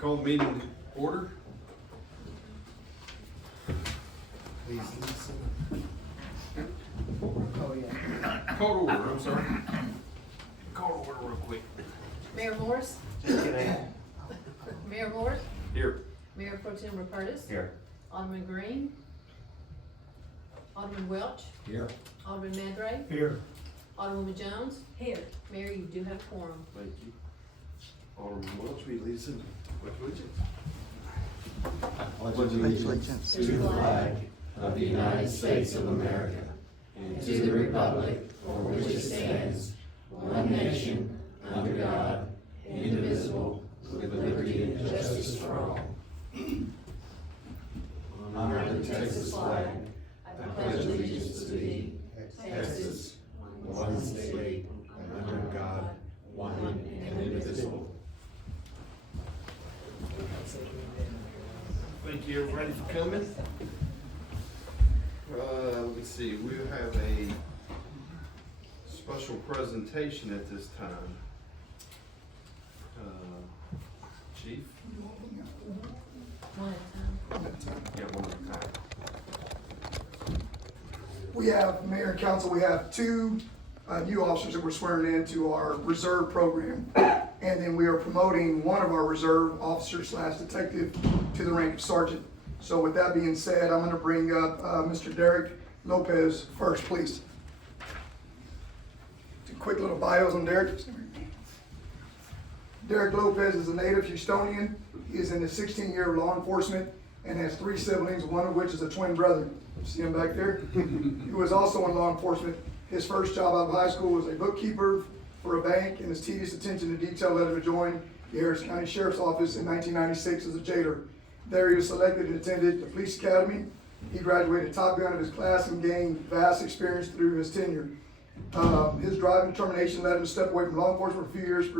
Call the meeting to order. Please listen. Call to order, I'm sorry. Call to order real quick. Mayor Morris? Just kidding. Mayor Morris? Here. Mayor Pro Tem Curtis? Here. Alderman Green? Alderman Welch? Here. Alderman Madray? Here. Alderwoman Jones? Here. Mayor, you do have a quorum. Thank you. Alderman Welch, will you lead us in pledge allegiance? Pledge allegiance to the flag of the United States of America, and to the republic for which it stands, one nation, under God, indivisible, with liberty and justice for all. Honor the Texas flag. I pledge allegiance to thee, Texas, one state, under God, one and indivisible. Thank you, everybody, for coming. Let's see, we have a special presentation at this time. Chief? One at a time. Yeah, one at a time. We have, Mayor and Council, we have two new officers that we're swearing into our reserve program. And then we are promoting one of our reserve officers / detective to the rank of sergeant. So with that being said, I'm gonna bring up Mr. Derek Lopez first, please. Two quick little bios on Derek. Derek Lopez is a native Houstonian. He is in his 16th year of law enforcement and has 3 siblings, one of which is a twin brother. See him back there? He was also in law enforcement. His first job out of high school was a bookkeeper for a bank, and his tedious attention to detail led him to join the Harris County Sheriff's Office in 1996 as a jailer. There he was selected and attended the police academy. He graduated top gun of his class and gained vast experience through his tenure. His drive and determination led him to step away from law enforcement for a few years to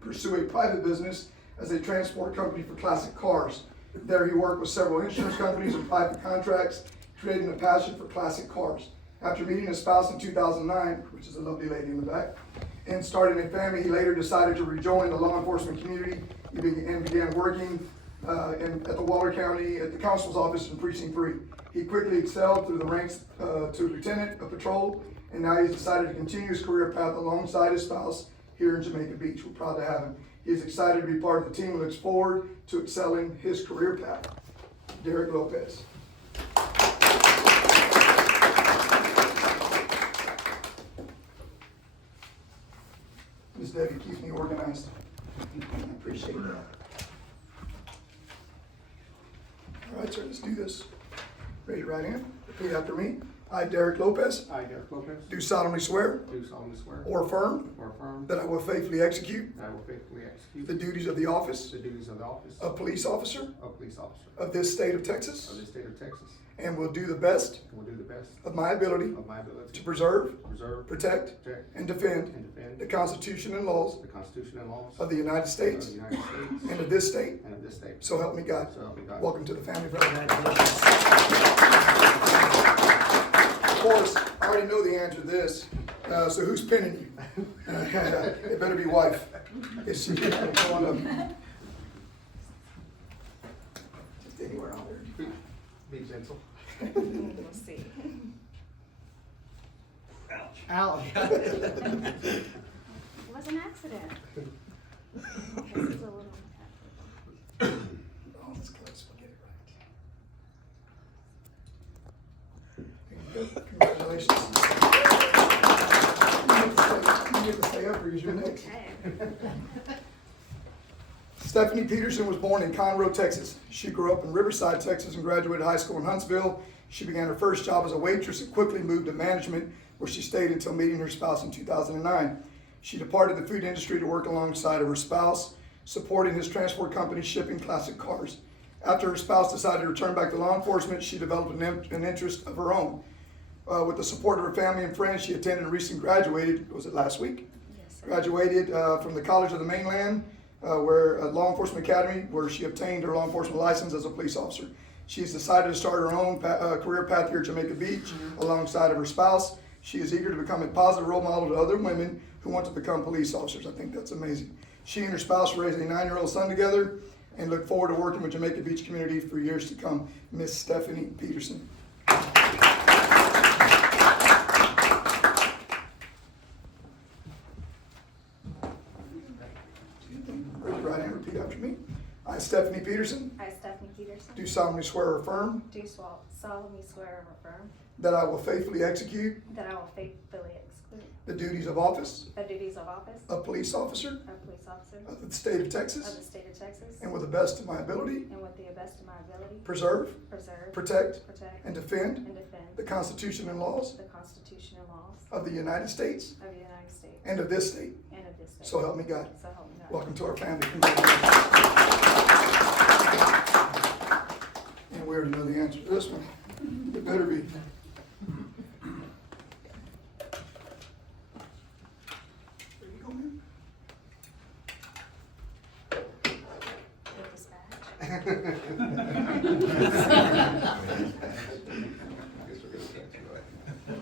pursue a private business as a transport company for classic cars. There he worked with several insurance companies and private contracts, creating a passion for classic cars. After meeting his spouse in 2009, which is a lovely lady in the back, and starting a family, he later decided to rejoin the law enforcement community. He began working at the Waller County, at the Counsel's Office in Precinct 3. He quickly excelled through the ranks to lieutenant of patrol, and now he's decided to continue his career path alongside his spouse here in Jamaica Beach. We're proud to have him. He is excited to be part of the team and looks forward to excelling his career path. Derek Lopez. Ms. Debbie keeps me organized. I appreciate that. All right, sir, let's do this. Raise your right hand. Repeat after me. I, Derek Lopez, I, Derek Lopez, do solemnly swear do solemnly swear or affirm or affirm that I will faithfully execute that I will faithfully execute the duties of the office the duties of the office of police officer of police officer of this state of of Texas, the state of Texas, and will do the best and will do the best of my ability of my ability to preserve, to preserve, protect, protect, and defend and defend the Constitution and laws the Constitution and laws of the United of States the United States and of this state. and of this state. So help me God. So help me God. Welcome to the family, brother. Of course, I already know the answer to this. So who's pinning you? It better be wife. Is she going up? Just anywhere on there. Be gentle. We'll see. Ouch. It was an accident. This is a little. Oh, let's go. Let's get it right. There you go. Congratulations. You get to stay up because you're next. Okay. Stephanie Peterson was born in Conroe, Texas. She grew up in Riverside, Texas, and graduated high school in Huntsville. She began her first job as a waitress and quickly moved to management, where she stayed until meeting her spouse in 2009. She departed the food industry to work alongside of her spouse, supporting his transport company shipping classic cars. After her spouse decided to return back to law enforcement, she developed an interest of her own. With the support of her family and friends, she attended and recently graduated, was it last week? Yes, sir. Graduated from the College of the Mainland, where Law Enforcement Academy, where she obtained her law enforcement license as a police officer. She's decided to start her own career path here at Jamaica Beach alongside of her spouse. She is eager to become a positive role model to other women who want to become police officers. I think that's amazing. She and her spouse raised a 9-year-old son together, and look forward to working with Jamaica Beach community for years to come. Miss Stephanie Peterson. Raise your right hand, repeat after me. I, Stephanie Peterson, I, Stephanie Peterson, do solemnly swear or affirm do solemnly swear or affirm that I will faithfully execute that I will faithfully execute the duties of office the duties of office of police officer of police officer of the state of of Texas, the state of Texas, and with the best of my ability, and with the best of my ability, preserve, preserve, protect, protect, and defend and defend the Constitution and laws the Constitution and laws of the United States of the United States and of this state. and of this state. So help me God. So help me God. Welcome to our family. Congratulations. And we already know the answer to this one. It better be. There you go, man. With this badge.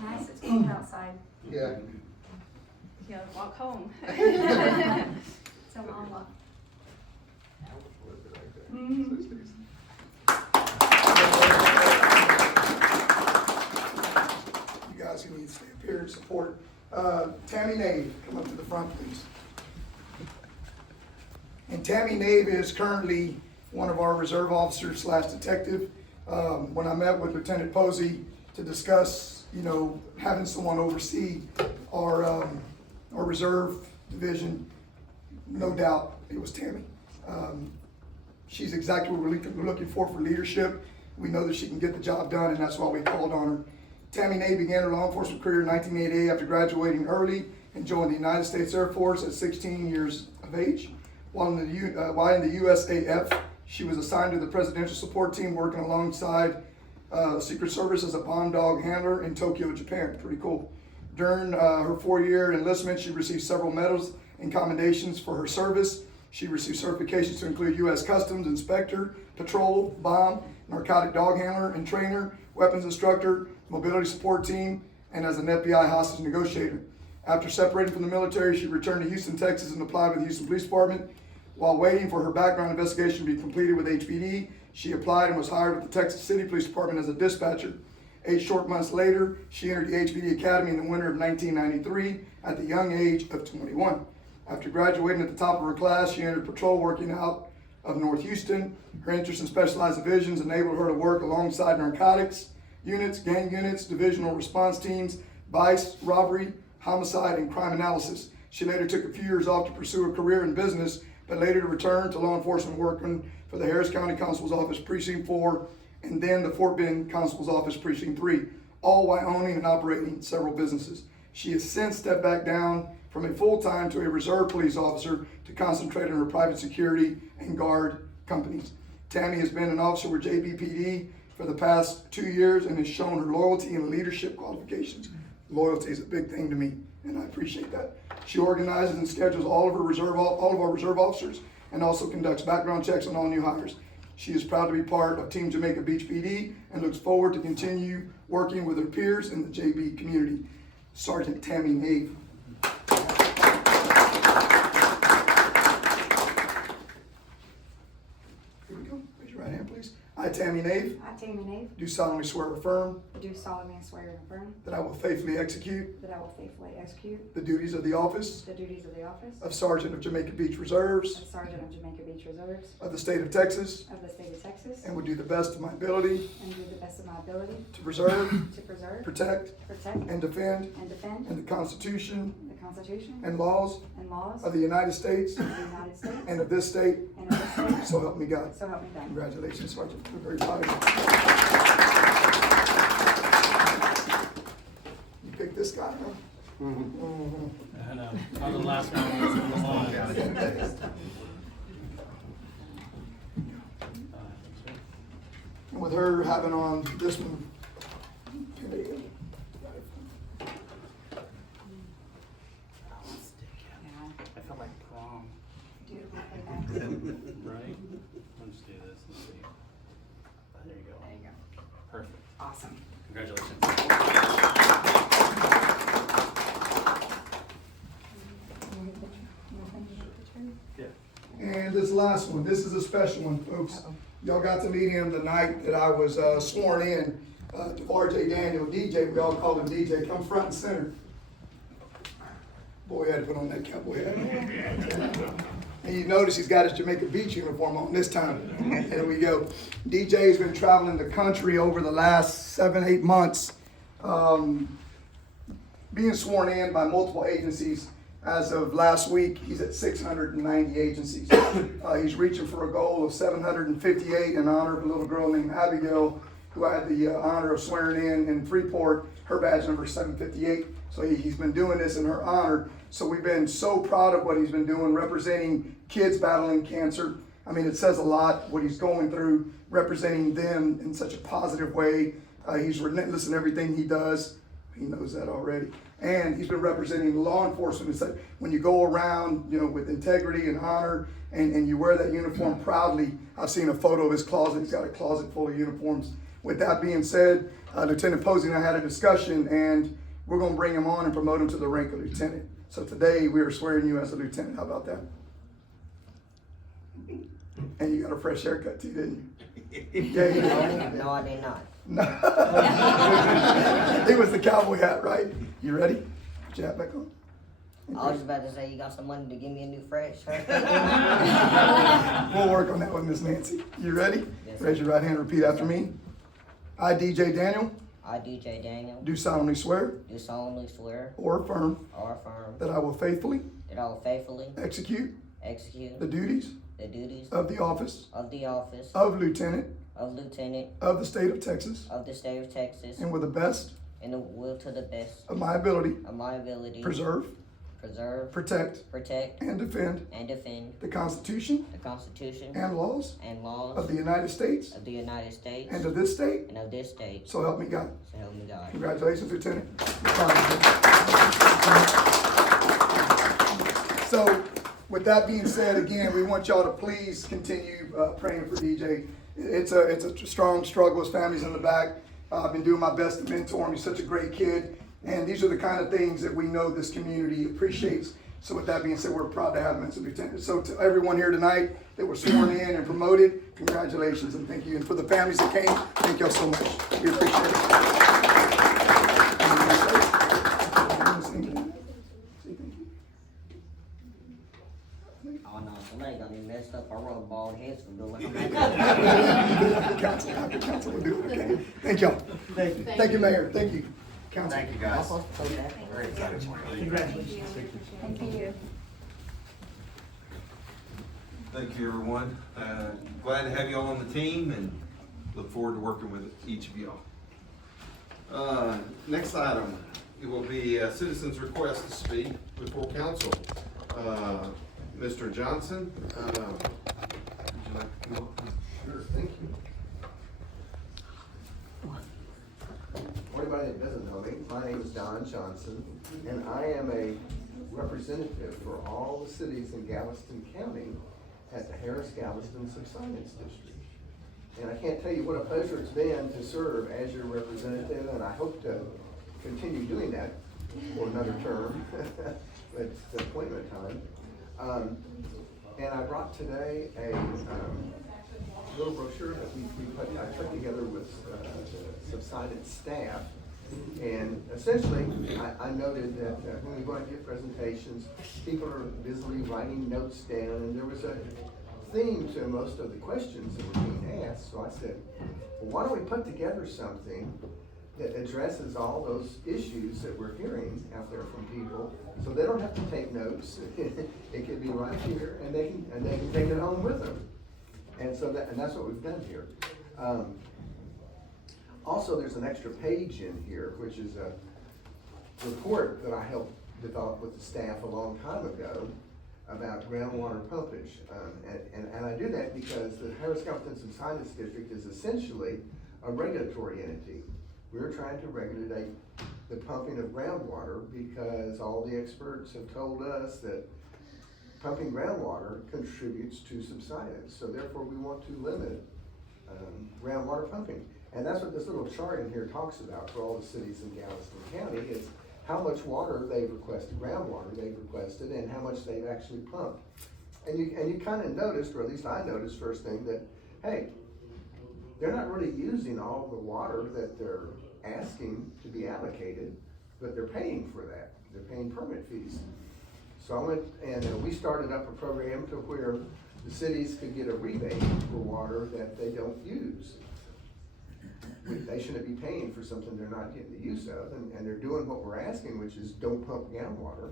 Nice, it's cold outside. Yeah. You gotta walk home. It's a long walk. You guys who need to stay up here and support. Tammy Nave, come up to the front, please. And Tammy Nave is currently one of our reserve officers / detective. When I met with Lieutenant Posey to discuss, having someone oversee our reserve division, no doubt it was Tammy. She's exactly what we're looking for leadership. We know that she can get the job done, and that's why we called on her. Tammy Nave began her law enforcement career in 1988 after graduating early and joined the United States Air Force at 16 years of age. While in the USAF, she was assigned to the Presidential Support Team, working alongside Secret Service as a bomb dog handler in Tokyo, Japan. Pretty cool. During her 4-year enlistment, she received several medals and commendations for her service. She received certifications to include U.S. Customs Inspector, Patrol, Bomb, Narcotic Dog Handler and Trainer, Weapons Instructor, Mobility Support Team, and as an FBI hostage negotiator. After separating from the military, she returned to Houston, Texas and applied with the Houston Police Department. While waiting for her background investigation to be completed with HPD, she applied and was hired with the Texas City Police Department as a dispatcher. 8 short months later, she entered the HPD Academy in the winter of 1993 at the young age of 21. After graduating at the top of her class, she entered patrol working out of North Houston. Her interest in specialized divisions enabled her to work alongside narcotics units, gang units, divisional response teams, vice, robbery, homicide, and crime analysis. She later took a few years off to pursue a career in business, but later to return to law enforcement working for the Harris County Constable's Office Precinct 4 and then the Fort Bend Constable's Office Precinct 3, all while owning and operating several businesses. She has since stepped back down from a full-time to a reserve police officer to concentrate on her private security and guard companies. Tammy has been an officer with JBPD for the past 2 years and has shown her loyalty and leadership qualifications. Loyalty is a big thing to me, and I appreciate that. She organizes and schedules all of our reserve officers and also conducts background checks on all new hires. She is proud to be part of Team Jamaica Beach PD and looks forward to continue working with her peers in the JB community. Sergeant Tammy Nave. Here we go. Raise your right hand, please. I, Tammy Nave, I, Tammy Nave, do solemnly swear or affirm do solemnly swear and affirm that I will faithfully execute that I will faithfully execute the duties of the office the duties of the office of Sergeant of Jamaica Beach Reserves of Sergeant of Jamaica Beach Reserves of the state of Texas, of the state of Texas, and will do the best of my ability and do the best of my ability to preserve, to preserve, protect, protect, and defend and defend the Constitution the Constitution and laws and laws of the United States of the United States and of this state, and of this state. so help me God. So help me God. Congratulations, Sergeant. We're very proud of you. You picked this guy, huh? I know. I'm the last one was on the line. And with her having on this one, there you go. I felt like prom, Do you want to play that? right? Let's just do this and see. There you go. There you go. Perfect. Awesome. Congratulations. And this last one, this is a special special one, folks. Y'all got to meet him the night that I was sworn in. DeVar Daniel, DJ, we all call him DJ, come front and center. Boy, I had to put on that cowboy hat. And you notice he's got his Jamaica Beach uniform on this time. There we go. DJ's been traveling the country over the last 7-8 months, being sworn in by multiple agencies. As of last week, he's at 690 agencies. He's reaching for a goal of 758 in honor of a little girl named Abigail, who I had the honor of swearing in Freeport. Her badge number is 758. So he's been doing this in her honor. So we've been so proud of what he's been doing, representing kids battling cancer. I mean, it says a lot what he's going through, representing them in such a positive way. He's relentless in everything he does. He knows that already. And he's been representing law enforcement. It's like when you go around, you know, with integrity and honor, and you wear that uniform proudly. I've seen a photo of his closet. He's got a closet full of uniforms. With that being said, Lieutenant Posey and I had a discussion, and we're going to bring him on and promote him to the rank of lieutenant. So today we are swearing you as a lieutenant. How about that? And you got a fresh haircut too, didn't you? Yeah, you did. No, I did not. It was the cowboy hat, right? You ready? Put your hat back on. I was about to say, you got some money to give me a new fresh shirt? We'll work on that with Miss Nancy. You ready? Yes, Raise your right hand, repeat after me. I, DJ Daniel, I, DJ Daniel, do solemnly swear do solemnly swear or affirm or affirm that I will faithfully that I will faithfully execute execute the duties the duties of the office of the office of lieutenant of lieutenant of the state of Texas, of the state of Texas, and with the best and the will to the best of my ability of my ability, preserve, preserve, protect, protect, and defend and defend the Constitution the Constitution and laws and laws of the United States of the United States and of this state, and of this state, so help me God. so help me God. Congratulations, Lieutenant. So, with that being said, again, we want y'all to please continue praying for DJ. It's a strong struggle. His family's in the back. I've been doing my best to mentor him. He's such a great kid. And these are the kind of things that we know this community appreciates. So with that being said, we're proud to have him as a lieutenant. So to everyone here tonight that were sworn in and promoted, congratulations and thank you. And for the families that came, thank y'all so much. We appreciate it. Oh no, somebody got me messed up. I rolled bald heads from doing After council will do it, okay? Thank y'all. Thank you, Mayor. Thank you, council. Thank you, guys. Very excited. Congratulations. Thank you. Thank you, everyone. Glad to have you all on the team and look forward to working with each of y'all. Next item, it will be a citizen's request to speak before council. Mr. Johnson, would you like to come up? Sure, thank you. For anybody that doesn't know me, my name is Don Johnson, and I am a representative for all the cities in Galveston County at the Harris-Galveston Subsidence District. And I can't tell you what a pleasure it's been to serve as your representative, and I hope to continue doing that for another term. It's the appointment time. And I brought today a little brochure that I put together with the Subsidence staff. And essentially, I noted that when we go and give presentations, people are busily writing notes down, and there was a theme to most of the questions that were being asked. So I said, well, why don't we put together something that addresses all those issues that we're hearing out there from people, so they don't have to take notes. It can be right here, and they can take it home with them. And so that's what we've done here. Also, there's an extra page in here, which is a report that I helped develop with the staff a long time ago about groundwater pumpage. And I do that because the Harris-Galveston Subsidence District is essentially a regulatory entity. We're trying to regulate the pumping of groundwater because all the experts have told us that pumping groundwater contributes to subsidence. So therefore, we want to limit groundwater pumping. And that's what this little chart in here talks about for all the cities in Galveston County, is how much water they've requested, groundwater they've requested, and how much they've actually pumped. And you kind of noticed, or at least I noticed first thing, that, hey, they're not really using all the water that they're asking to be allocated, but they're paying for that. They're paying permit fees. So I went and we started up a program to where the cities could get a rebate for water that they don't use. They shouldn't be paying for something they're not getting the use of, and they're doing what we're asking, which is don't pump groundwater.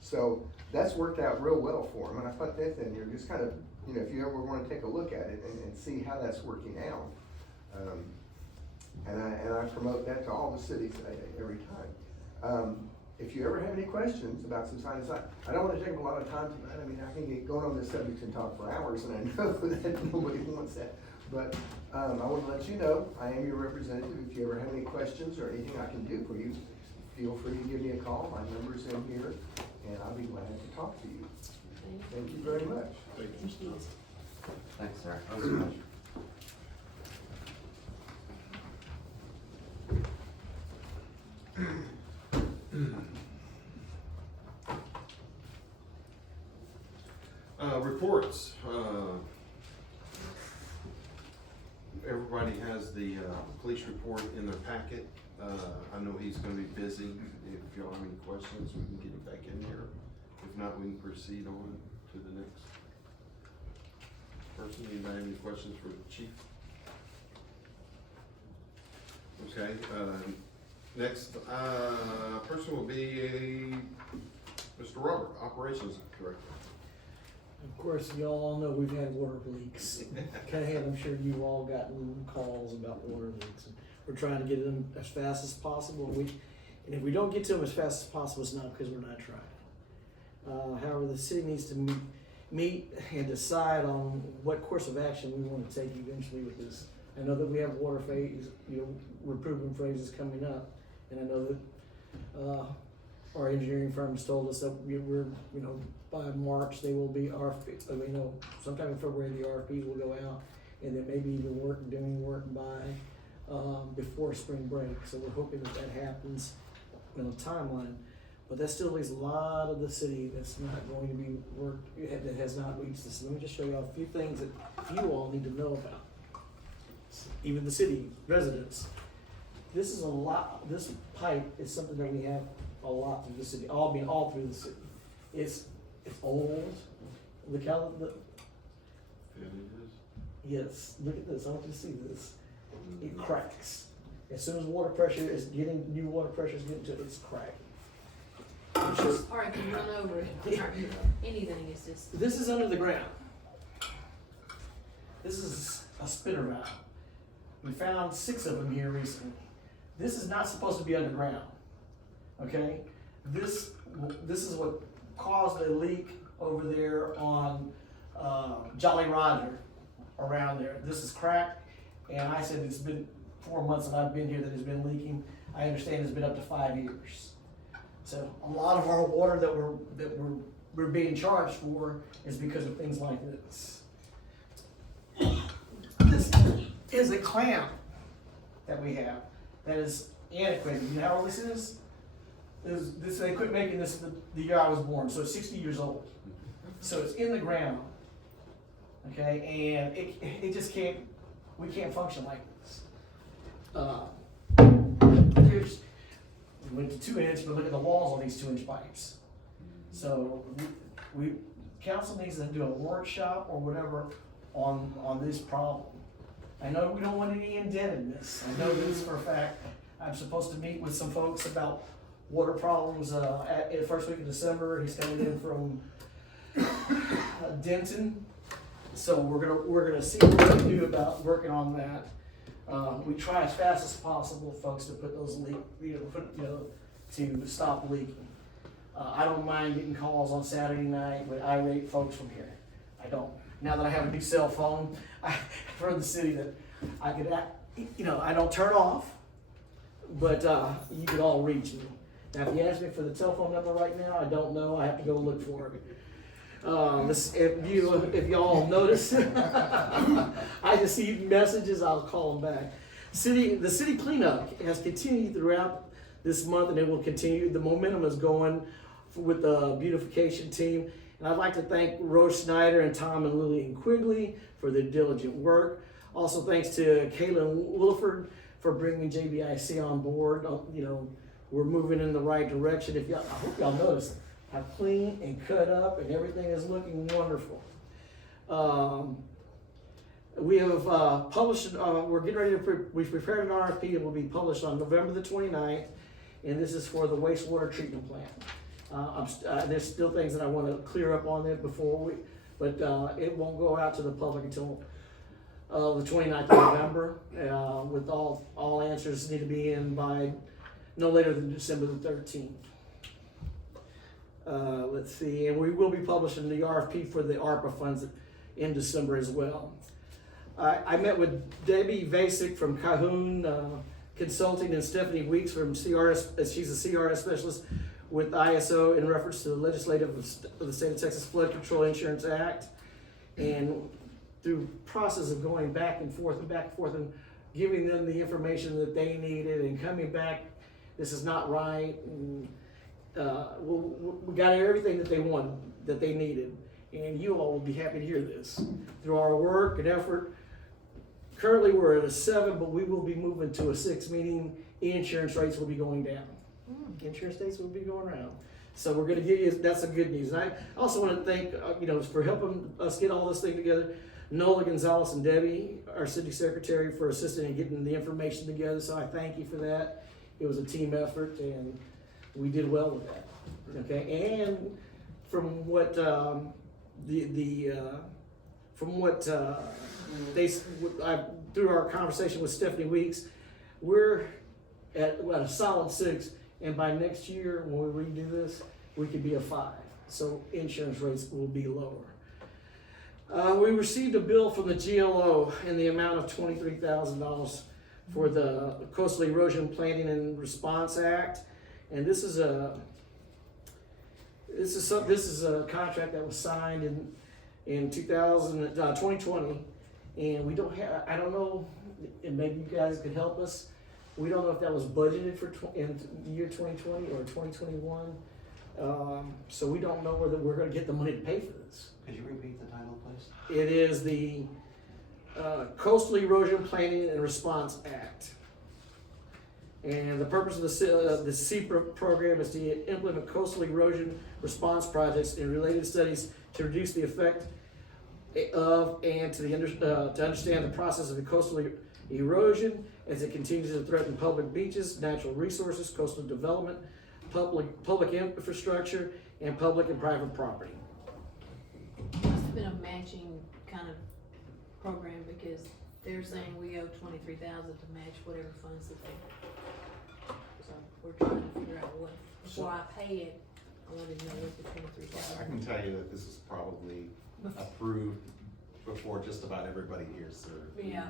So that's worked out real well for them, and I thought that then you're just kind of, you know, if you ever want to take a look at it and see how that's working out. And I promote that to all the cities every time. If you ever have any questions about some signs, I don't want to take up a lot of time tonight. I mean, I can get going on this subject and talk for hours, and I know that nobody wants that. But I want to let you know, I am your representative. If you ever have any questions or anything I can do for you, feel free to give me a call. My number's in here, and I'll be glad to talk to you. Thank you very much. Thanks, sir. That was a pleasure. Reports. Everybody has the police report in their packet. I know he's gonna be busy. If y'all have any questions, we can get it back in here. If not, we can proceed on to the next person. Anybody have any questions for the chief? Okay, next person will be Mr. Robert, Operations Director. Of course, you all know we've had water leaks. Okay, and I'm sure you all gotten calls about water leaks. And we're trying to get them as fast as possible. And if we don't get to them as fast as possible, it's not because we're not trying. However, the city needs to meet and decide on what course of action we want to take eventually with this. I know that we have water phase, improvement phases coming up, and I know that our engineering firms told us that we're, by March, they will be RFP, sometime in February, the RFPs will go out, and then maybe even doing work by, before spring break. So we're hoping that happens in a timeline, but that still leaves a lot of the city that's not going to be worked, that has not reached this. Let me just show you a few things that you all need to know about. Even the city residents. This is a lot, this pipe is something that we have a lot through the city, all through the city. It's old. Look how yes, look at this. I want you to see this. It cracks. As soon as new water pressure is getting to it, it's cracking. It's just hard to run over it. Anything is just. This is under the ground. This is a spitter valve. We found 6 of them here recently. This is not supposed to be underground. Okay? This is what caused a leak over there on Jolly Roger around there. This is cracked, and I said it's been 4 months that I've been here that it's been leaking. I understand it's been up to 5 years. So a lot of our water that we're being charged for is because of things like this. This is a clamp that we have that is antiquated. You know how old this is? They quit making this the year I was born, so it's 60 years old. So it's in the ground, okay, and it just can't, we can't function like this. We went to 2 inch, but look at the walls on these 2-inch pipes. So council needs to do a workshop or whatever on this problem. I know we don't want any indebtedness. I know this for a fact. I'm supposed to meet with some folks about water problems at the first week of December. He's coming in from Denton, so we're gonna see what we can do about working on that. We try as fast as possible, folks, to put those to stop leaking. I don't mind getting calls on Saturday night with irate folks from here. I don't. Now that I have a new cell phone, from the city, that I could, I don't turn off, but you can all reach me. Now, if you ask me for the telephone number right now, I don't know. I have to go look for it. If y'all notice, I just see messages. I'll call them back. The city cleanup has continued throughout this month, and it will continue. The momentum is going with the beautification team, And I'd like to thank Rose Snyder and Tom and Lillian Quigley for their diligent work. Also thanks to Kaylin Williford for bringing JBIC on board. You know, we're moving in the right direction. I hope y'all noticed how clean and cut up and everything is looking wonderful. We have published, we're getting ready to, we've prepared an RFP that will be published on November the 29th, and this is for the wastewater treatment plant. There's still things that I want to clear up on it but it won't go out to the public until the 29th of November, with all answers need to be in by no later than December the 13th. Let's see, and we will be publishing the RFP for the ARPA funds in December as well. I met with Debbie Vasic from Cahoon Consulting and Stephanie Weeks from CRS, she's a CRS specialist with ISO in reference to the legislative of the State of Texas Flood Control Insurance Act. And through process of going back and forth and giving them the information that they needed and coming back, this is not right. And, we got everything that they wanted, that they needed. And you all will be happy to hear this. Through our work and effort, currently we're at a 7, but we will be moving to a 6, meaning insurance rates will be going down. Insurance rates will be going around. So we're gonna give you, that's some good news. And I also wanna thank, for helping us get all this thing together, Nola Gonzalez and Debbie, our city secretary, for assisting in getting the information together. So I thank you for that. It was a team effort and we did well with that. Okay, and from what through our conversation with Stephanie Weeks, we're at a solid 6, and by next year when we redo this, we could be a 5. So insurance rates will be lower. We received a bill from the GLO in the amount of $23,000 for the Coastal Erosion Planning and Response Act, and this is a contract that was signed in 2020, and we don't have, I don't know, and maybe you guys could help us. We don't know if that was budgeted for in the year 2020 or 2021. So we don't know whether we're gonna get the money to pay for this. Could you repeat the title, please? It is the Coastal Erosion Planning and Response Act. And the purpose of the CEPRA program is to implement coastal erosion response projects and related studies to reduce the effect of and to understand the process of the coastal erosion as it continues to threaten public beaches, natural resources, coastal development, public infrastructure, and public and private property. Must have been a matching kind of program because they're saying we owe $23,000 to match whatever funds that they. So we're trying to figure out what, before I pay it, I wanted to know what the $23,000. I can tell you that this is probably approved before just about everybody here served. Yeah.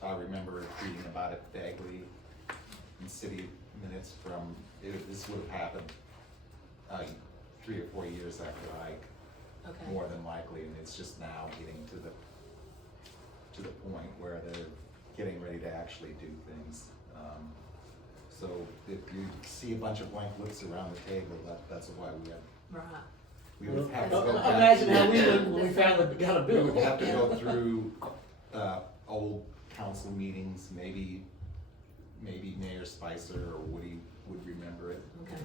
I remember reading about it vaguely in city minutes from, this would have happened 3 or 4 years after Ike, Okay. more than likely, and it's just now getting to the point where they're getting ready to actually do things. So if you see a bunch of blank looks around the table, that's why we would have to go back. Imagine how we would when we got a We bill. would have to go through old council meetings, maybe Mayor Spicer or Woody would remember it. Okay.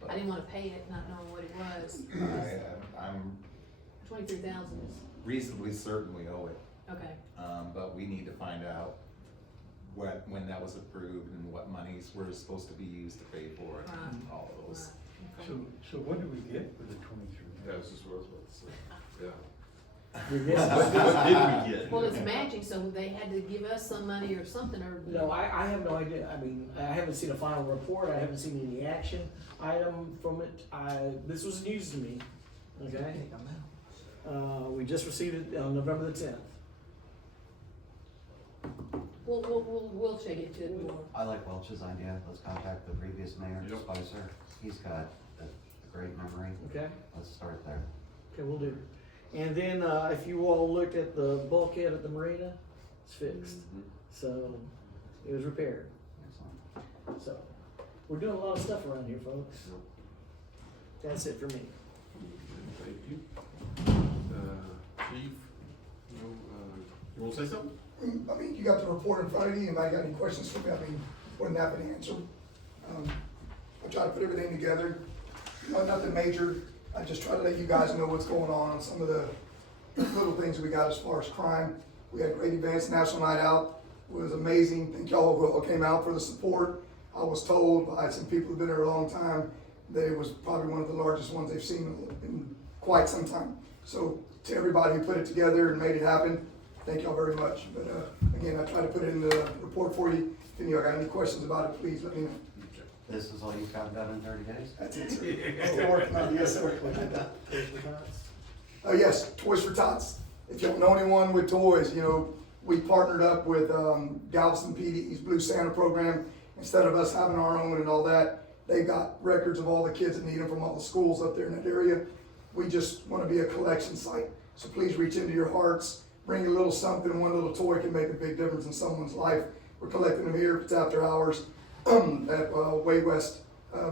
But I didn't want to pay it not knowing what it was. I'm 23,000 is, reasonably certain we owe it, okay. but we need to find out when that was approved and what monies were supposed to be used to pay for it and all of those. Right. So what did we get for the 23? That's just what I was about to say. Yeah. What did we get? Well, it's matching, so they had to give us some money or something, or. No, I have no idea. I mean, I haven't seen a final report. I haven't seen any action item from it. This was news to me. Okay. We just received it on November the 10th. We'll check into it more. I like Welch's idea. Let's contact the previous mayor, Yep. Spicer. He's got a great memory. Okay. Let's start there. Okay, we'll do. And then if you all looked at the bulkhead at the marina, it's fixed. So it was repaired. Excellent. So we're doing a lot of stuff around here, folks. That's it for me. Thank you. Chief, you wanna say something? I mean, you got the report in front of you, anybody got any questions for me? I mean, more than happy to answer. I try to put everything together, nothing major, I just try to let you guys know what's going on, some of the little things we got as far as crime. We had great events, National Night Out was amazing, thank y'all who all came out for the support. I was told by some people who've been there a long time, that it was probably one of the largest ones they've seen in quite some time. So to everybody who put it together and made it happen, thank y'all very much. But again, I try to put it in the report for you. If any of y'all got any questions about it, please let me know. This is all you've got done in 30 days? That's it, sir. Still working on it, yes, sir. Toys for Tots. Yes, Toys for Tots. If you don't know anyone with toys, you know, we partnered up with Galveston PD's Blue Santa program. Instead of us having our own and all that, they got records of all the kids that need them from all the schools up there in that area. We just want to be a collection site. So please reach into your hearts, bring a little something. One little toy can make a big difference in someone's life. We're collecting them here. It's after hours at Way West.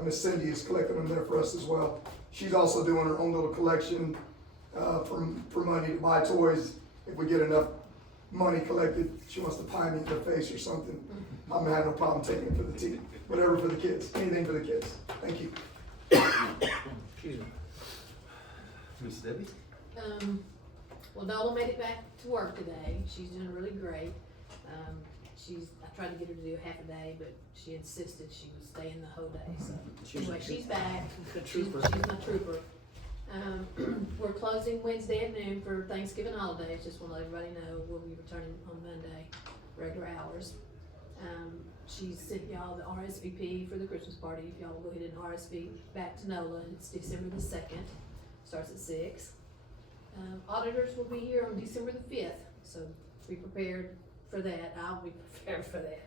Miss Cindy is collecting them there for us as well. She's also doing her own little collection for money to buy toys. If we get enough money collected, she wants to pie me in the face or something. I'm gonna have no problem taking it for the team. Whatever for the kids, anything for the kids. Thank you. Excuse me. Miss Debbie? Well, Nola made it back to work today. She's doing really great. I tried to get her to do half a day, but she insisted she would stay in the whole day, so. Anyway, she's back. Good She's trooper. my trooper. We're closing Wednesday at noon for Thanksgiving holidays. Just want to let everybody know we'll be returning on Monday, regular hours. She sent y'all the RSVP for the Christmas party. If y'all will go ahead and RSVP back to NOLA. It's December the 2nd, starts at 6. Auditors will be here on December the 5th, so be prepared for that. I'll be prepared for that.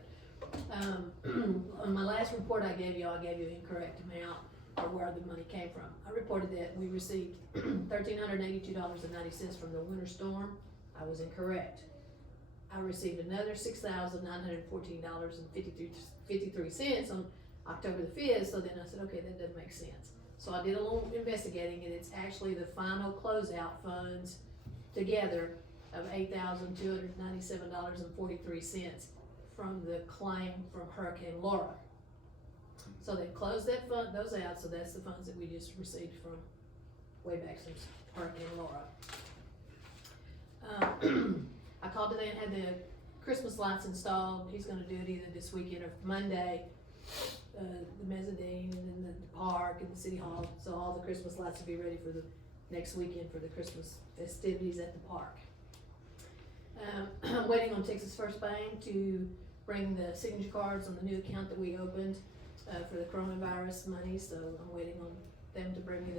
On my last report I gave you incorrect amount or where the money came from. I reported that we received $1,382.90 from the winter storm. I was incorrect. I received another $6,914.53 on October the 5th, so then I said, okay, that doesn't make sense. So I did a little investigating, and it's actually the final closeout funds together of $8,297.43 from the claim from Hurricane Laura. So they closed those out, so that's the funds that we just received from way back since Hurricane Laura. I called today and had the Christmas lights installed. He's gonna do it either this weekend or Monday. The mezzanine and then the park and the city hall, so all the Christmas lights will be ready for the next weekend for the Christmas festivities at the park. I'm waiting on Texas First Bank to bring the signature cards on the new account that we opened for the coronavirus money, so I'm waiting on them to bring me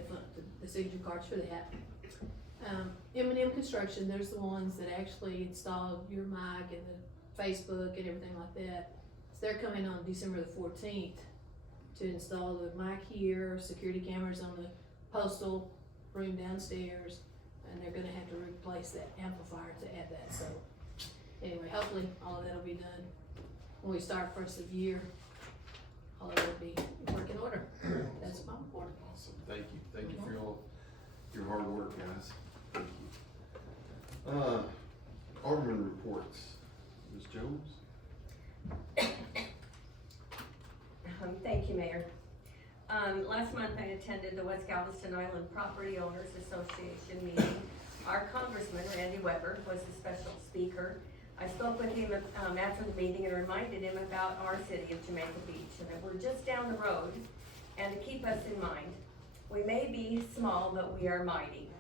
the signature cards for that. M&M Construction, there's the ones that actually installed your mic and the Facebook and everything like that. So they're coming on December the 14th to install the mic here, security cameras on the postal room downstairs, and they're gonna have to replace that amplifier to add that. So anyway, hopefully all of that'll be done when we start first of year. All of it'll be working order. That's my report. Awesome, thank you for your hard work, guys. Thank you. Alderman reports, Ms. Jones? Thank you, Mayor. Last month I attended the West Galveston Island Property Owners Association meeting. Our Congressman, Randy Weber, was the special speaker. I spoke with him after the meeting and reminded him about our city of Jamaica Beach and that we're just down the road. And to keep us in mind, we may be small, but we are mighty.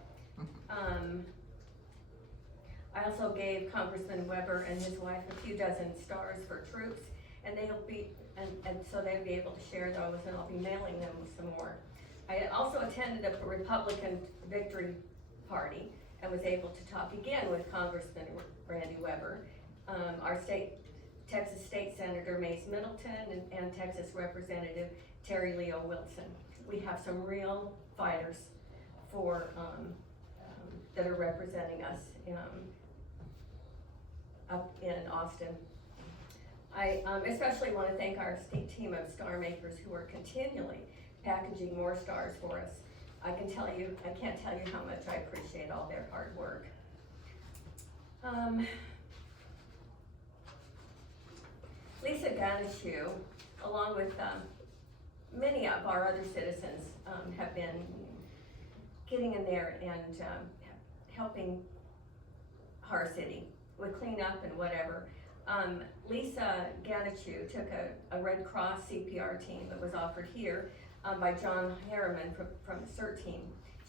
I also gave Congressman Weber and his wife a few dozen stars for troops, and they'll be, and so they'll be able to share those, and I'll be mailing them some more. I also attended a Republican victory party and was able to talk again with Congressman Randy Weber, our Texas State Senator Mace Middleton, and Texas Representative Terry Leo Wilson. We have some real fighters for that are representing us up in Austin. I especially want to thank our team of star makers who are continually packaging more stars for us. I can't tell you how much I appreciate all their hard work. Lisa Ganeshu, along with many of our other citizens, have been getting in there and helping our city with cleanup and whatever. Lisa Ganeshu took a Red Cross CPR team that was offered here by John Harriman from the CERT team.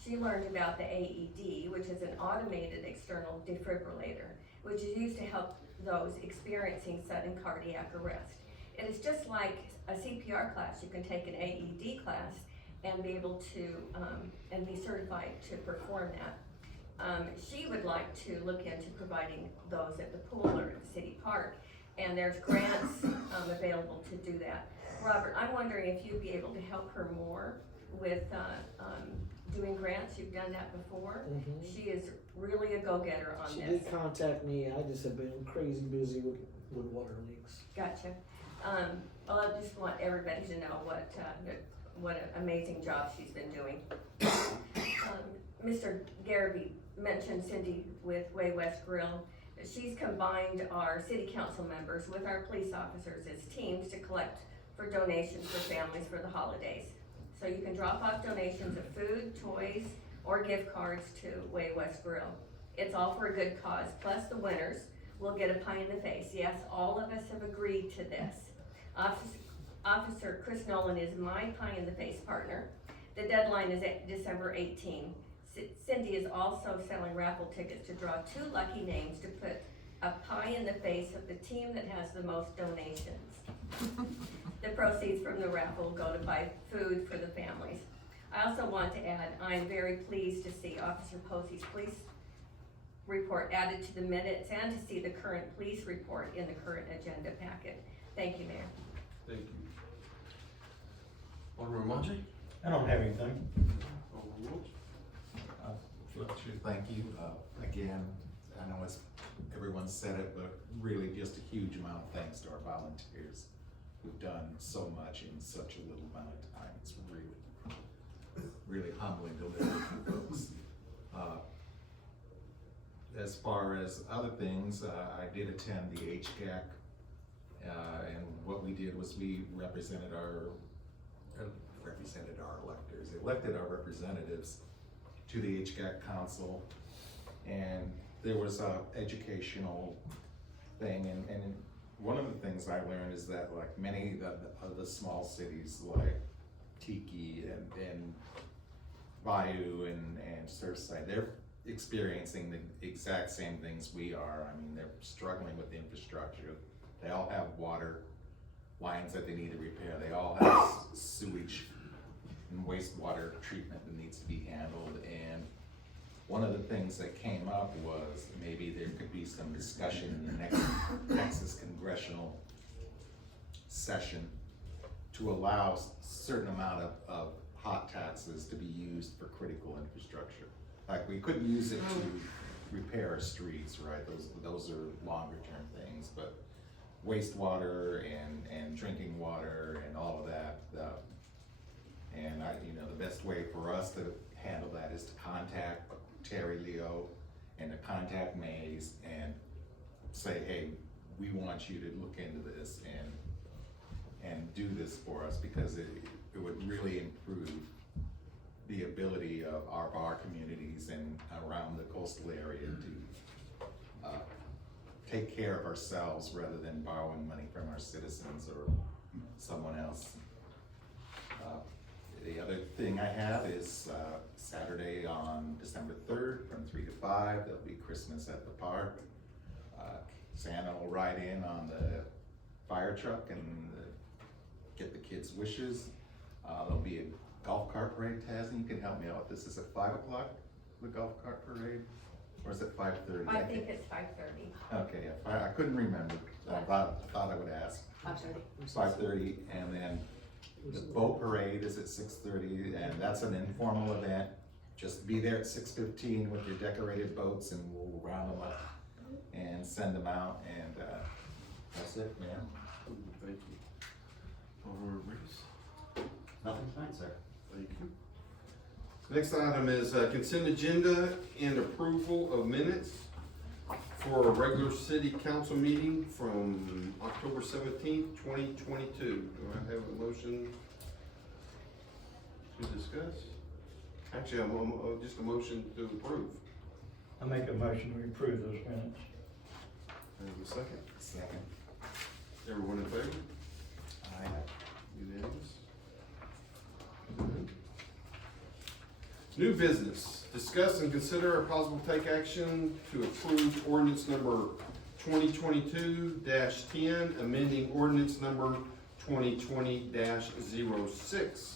She learned about the AED, which is an automated external defibrillator, which is used to help those experiencing sudden cardiac arrest. It is just like a CPR class. You can take an AED class and be able to, and be certified to perform that. She would like to look into providing those at the pool or at the city park, and there's grants available to do that. Robert, I'm wondering if you'd be able to help her more with doing grants. You've done that before. Mhm. She is really a go-getter on She this. did contact me, I just have been crazy busy with water leaks. Gotcha. Well, I just want everybody to know what an amazing job she's been doing. Mr. Garvey mentioned Cindy with Way West Grill. She's combined our city council members with our police officers as teams to collect for donations for families for the holidays. So you can drop off donations of food, toys, or gift cards to Way West Grill. It's all for a good cause, plus the winners will get a pie in the face. Yes, all of us have agreed to this. Officer Chris Nolan is my pie in the face partner. The deadline is at December 18. Cindy is also selling raffle tickets to draw 2 lucky names to put a pie in the face of the team that has the most donations. The proceeds from the raffle go to buy food for the families. I also want to add, I'm very pleased to see Officer Posey's police report added to the minutes and to see the current police report in the current agenda packet. Thank you, Mayor. Thank you. Alderman Monte? I don't have anything. Alderman Wilkes? Thank you. Again, I know everyone said it, but really just a huge amount of thanks to our volunteers who've done so much in such a little amount of time. It's really humbling to live with you folks. As far as other things, I did attend the HGAC, and what we did was we represented our elected our representatives to the HGAC council, and there was a educational thing, and one of the things I learned is that like many of the small cities like Tiki and Bayou and Surfside, they're experiencing the exact same things we are. I mean, they're struggling with infrastructure. They all have water lines that they need to repair. They all have sewage and wastewater treatment that needs to be handled. And one of the things that came up was maybe there could be some discussion in the next Texas congressional session to allow a certain amount of hot taxes to be used for critical infrastructure. Like, we couldn't use it to repair our streets, right? Those are longer term things, but wastewater and drinking water and all of that. And the best way for us to handle that is to contact Terry Leo and to contact Mays and say, hey, we want you to look into this and do this for us, because it would really improve the ability of our communities and around the coastal area to take care of ourselves rather than borrowing money from our citizens or someone else. The other thing I have is Saturday on December 3rd from 3 to 5, there'll be Christmas at the park. Santa will ride in on the fire truck and get the kids' wishes. There'll be a golf cart parade. Tassie, you can help me out with this. Is it 5 o'clock, the golf cart parade? Or is it 5:30? I think it's 5:30. Okay, I couldn't remember. I thought I would ask. 5:30, and then the boat parade is at 6:30, and that's an informal event. Just be there at 6:15 with your decorated boats, and we'll round them up and send them out, and that's it, man. Thank you. Alderman Reese? Nothing tonight, sir. Thank you. Next item is consent agenda and approval of minutes for a regular city council meeting from October 17th, 2022. Do I have a motion to discuss? Actually, just a motion to approve. I make a motion to approve those minutes. I have a second. Second. Everyone in favor? Aye. Unanimous. New business, discuss and consider a possible take action to approve ordinance number 2022-10, amending ordinance number 2020-06,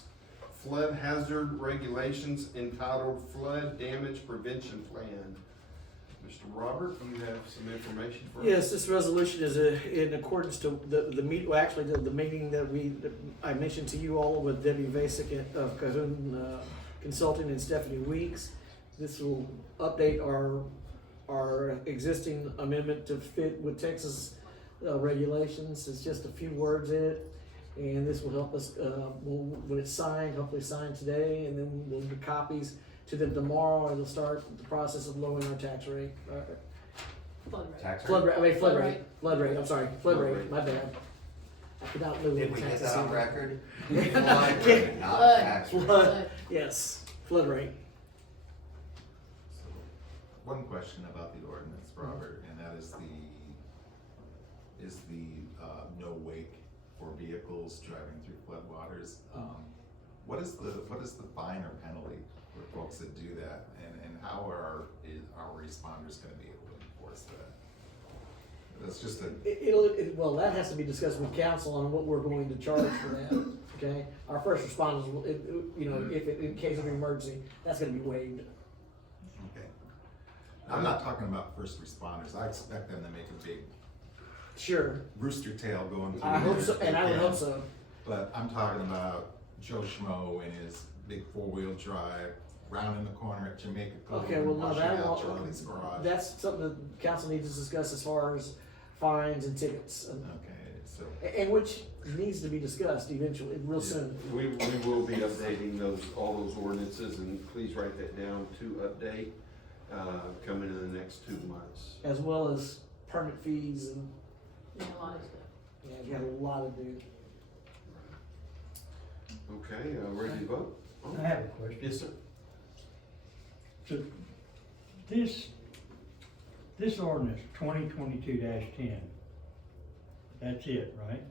flood hazard regulations entitled Flood Damage Prevention Plan. Mr. Robert, you have some information for us? Yes, this resolution is in accordance to the meeting that I mentioned to you all with Debbie Vasick of Cahoon Consulting and Stephanie Weeks. This will update our existing amendment to fit with Texas regulations. It's just a few words in it, and this will help us, when it's signed, hopefully signed today, and then we'll do copies to them tomorrow, and it'll start the process of lowering our tax rate. Flood rate. Tax Flood rate, Flood rate. I'm sorry, flood rate, my bad. I could not live Did with we get taxes. that on either. record? Flood rate, not Flood. tax rate. Flood, yes, flood rate. So, one question about the ordinance, Robert, and that is the no wake for vehicles driving through floodwaters. What is the fine or penalty for folks that do that, and how are our responders gonna be able to enforce that? That's just a, Well, that has to be discussed with council on what we're going to charge for that, okay? Our first responders, will, if in case of emergency, that's gonna be waived. okay. I'm not talking about first responders, I expect them to make a big Sure, rooster tail going through. I hope there so, if they and I would can. hope so. But I'm talking about Joe Schmo in his big four-wheel drive, rounding the corner at Jamaica Club, Okay, well, no, washing that out won't, Charlie's garage. that's something that council needs to discuss as far as fines and tickets, Okay, so, and which needs to be discussed eventually, real soon. We will be updating all those ordinances, and please write that down to update, coming in the next 2 months. As well as permit fees and, Yeah, a lot of stuff. yeah, we got a lot to do. Okay, ready to vote? I have a question. Yes, sir. So this ordinance, 2022-10, that's it, right?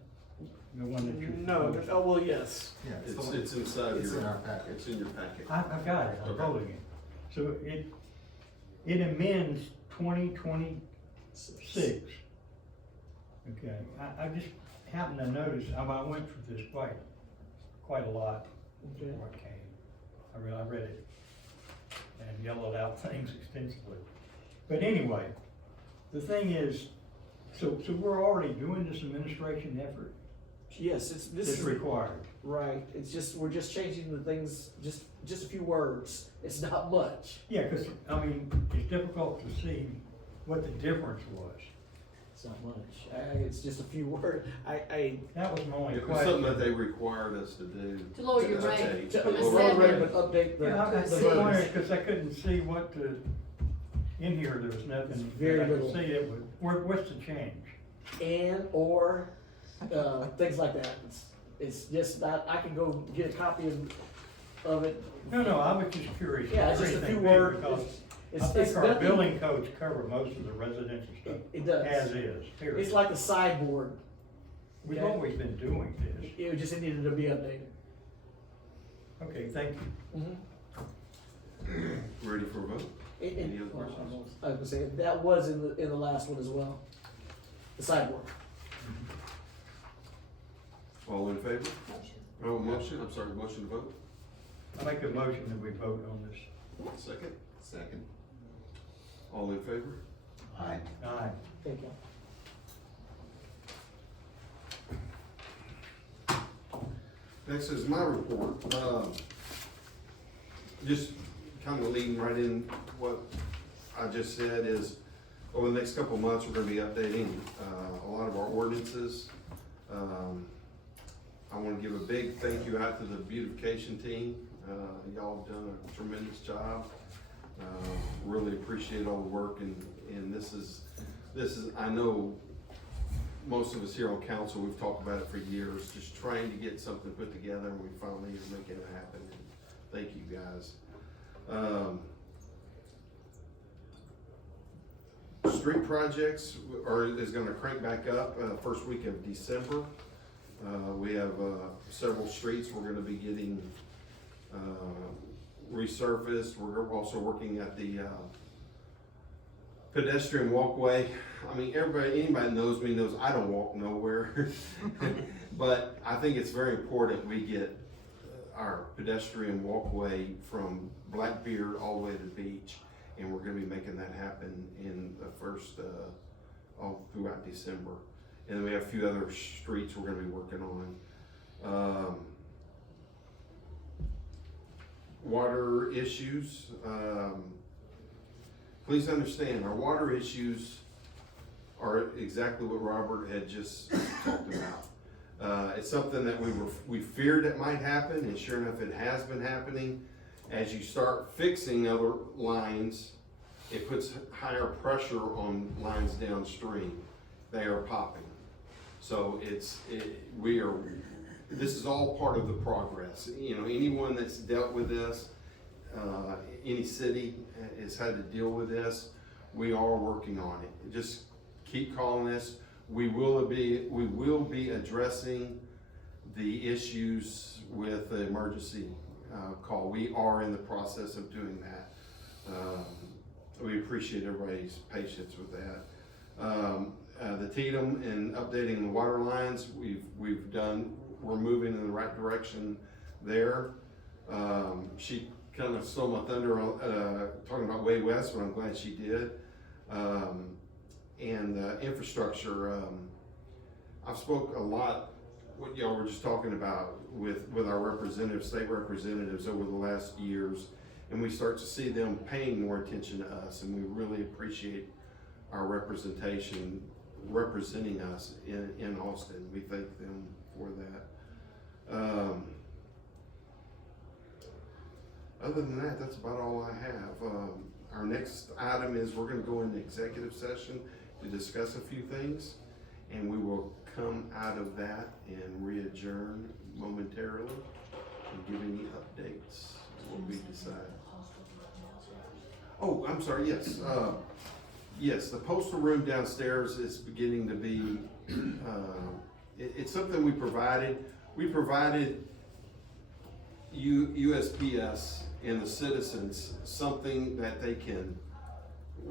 The one that you're. No, well, yes. yeah, It's inside it's in your, our package. it's in your packet. I've got it, I'm Okay. voting it. So it amends 2026. Okay, I just happened to notice, I went through this quite a lot Okay. before I came. I read it and yellowed out things extensively. But anyway, the thing is, so we're already doing this administration effort Yes, this that's is required. right. It's just, we're just changing the things, just a few words. It's not much. Yeah, cause I mean, it's difficult to see what the difference was. It's not much. It's just a few words. That was my only It was something that question. they required us to do. To lower your To rate. update. To From a lower the rate, seven. but update the. Yeah, the the verbiage. point is, cause I couldn't see what in here, there was nothing Very that I could little. see it would, what's the change? And, or, things like that. It's just that I can go get a copy of it. No, I was just curious. Yeah, it's just a few Everything, words. because It's, I it's think our nothing- building codes cover most of the residential stuff, It does. as is, period. It's like the sideboard. We've okay. always been doing this. It just needed to be updated. Okay, thank you. Ready for a vote? Any other questions? I was gonna say, that was in the last one as well. The sideboard. All in favor? Motion. Oh, motion, I'm sorry, motion to vote? I make a motion that we vote on this. Second? Second. All in favor? Aye. Aye. Thank you. Next is my report. Just kind of leading right in what I just said is, over the next couple of months, we're gonna be updating, a lot of our ordinances. I wanna give a big thank you out to the beautification team. Y'all have done a tremendous job. Really appreciate all the work, and this is, I know most of us here on council, we've talked about it for years, just trying to get something put together, and we finally are making it happen. Thank you, guys. Street projects is gonna crank back up, first week of December. We have, several streets we're gonna be getting, resurfaced. We're also working at the, pedestrian walkway. I mean, anybody knows me knows I don't walk nowhere. But I think it's very important we get our pedestrian walkway from Blackbeard all the way to the beach. And we're gonna be making that happen in the first, all throughout December. And then we have a few other streets we're gonna be working on. Water issues, please understand, our water issues are exactly what Robert had just talked about. It's something that we feared it might happen, and sure enough, it has been happening. As you start fixing other lines, it puts higher pressure on lines downstream. They are popping. So this is all part of the progress. You know, anyone that's dealt with this, any city has had to deal with this, we are working on it. Just keep calling us. We will be addressing the issues with the emergency call. We are in the process of doing that. We appreciate everybody's patience with that. The Tatum and updating the water lines, we're moving in the right direction there. She kind of stole my thunder talking about Way West, but I'm glad she did. And infrastructure, I've spoke a lot what y'all were just talking about with our representatives, state representatives over the last years, and we start to see them paying more attention to us, and we really appreciate our representation representing us in Austin. We thank them for that. Other than that, that's about all I have. Our next item is we're going to go into executive session to discuss a few things, and we will come out of that and re-adjourn momentarily and give any updates what we decide. Oh, I'm sorry, yes. Yes, the postal room downstairs is beginning to be, it's something we provided. We provided USPS and the citizens something that they can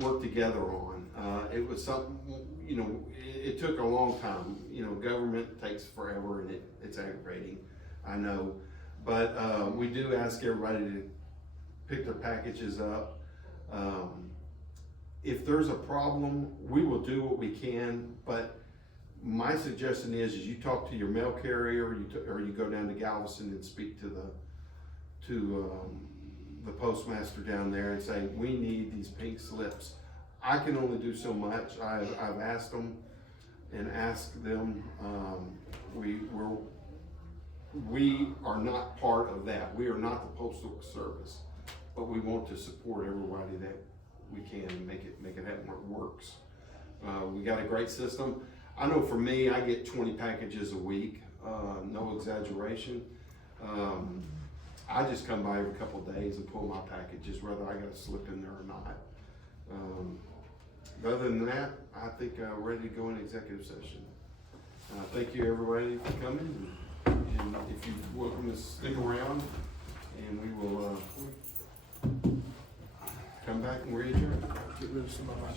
work together on. It was something, you know, it took a long time. You know, government takes forever and it's aggravating, I know. But we do ask everybody to pick their packages up. If there's a problem, we will do what we can, but my suggestion is you talk to your mail carrier, or you go down to Galveston and speak to the postmaster down there and say, we need these pink slips. I can only do so much. I've asked them and asked them. We are not part of that. We are not the Postal Service, but we want to support everybody that we can and make it happen where it works. We got a great system. I know for me, I get 20 packages a week, no exaggeration. I just come by every couple of days and pull my packages, whether I got a slip in there or not. Other than that, I think we're ready to go into executive session. Thank you everybody for coming, and if you're welcome to stick around, and we will come back and re-adjourn. Get rid of some of my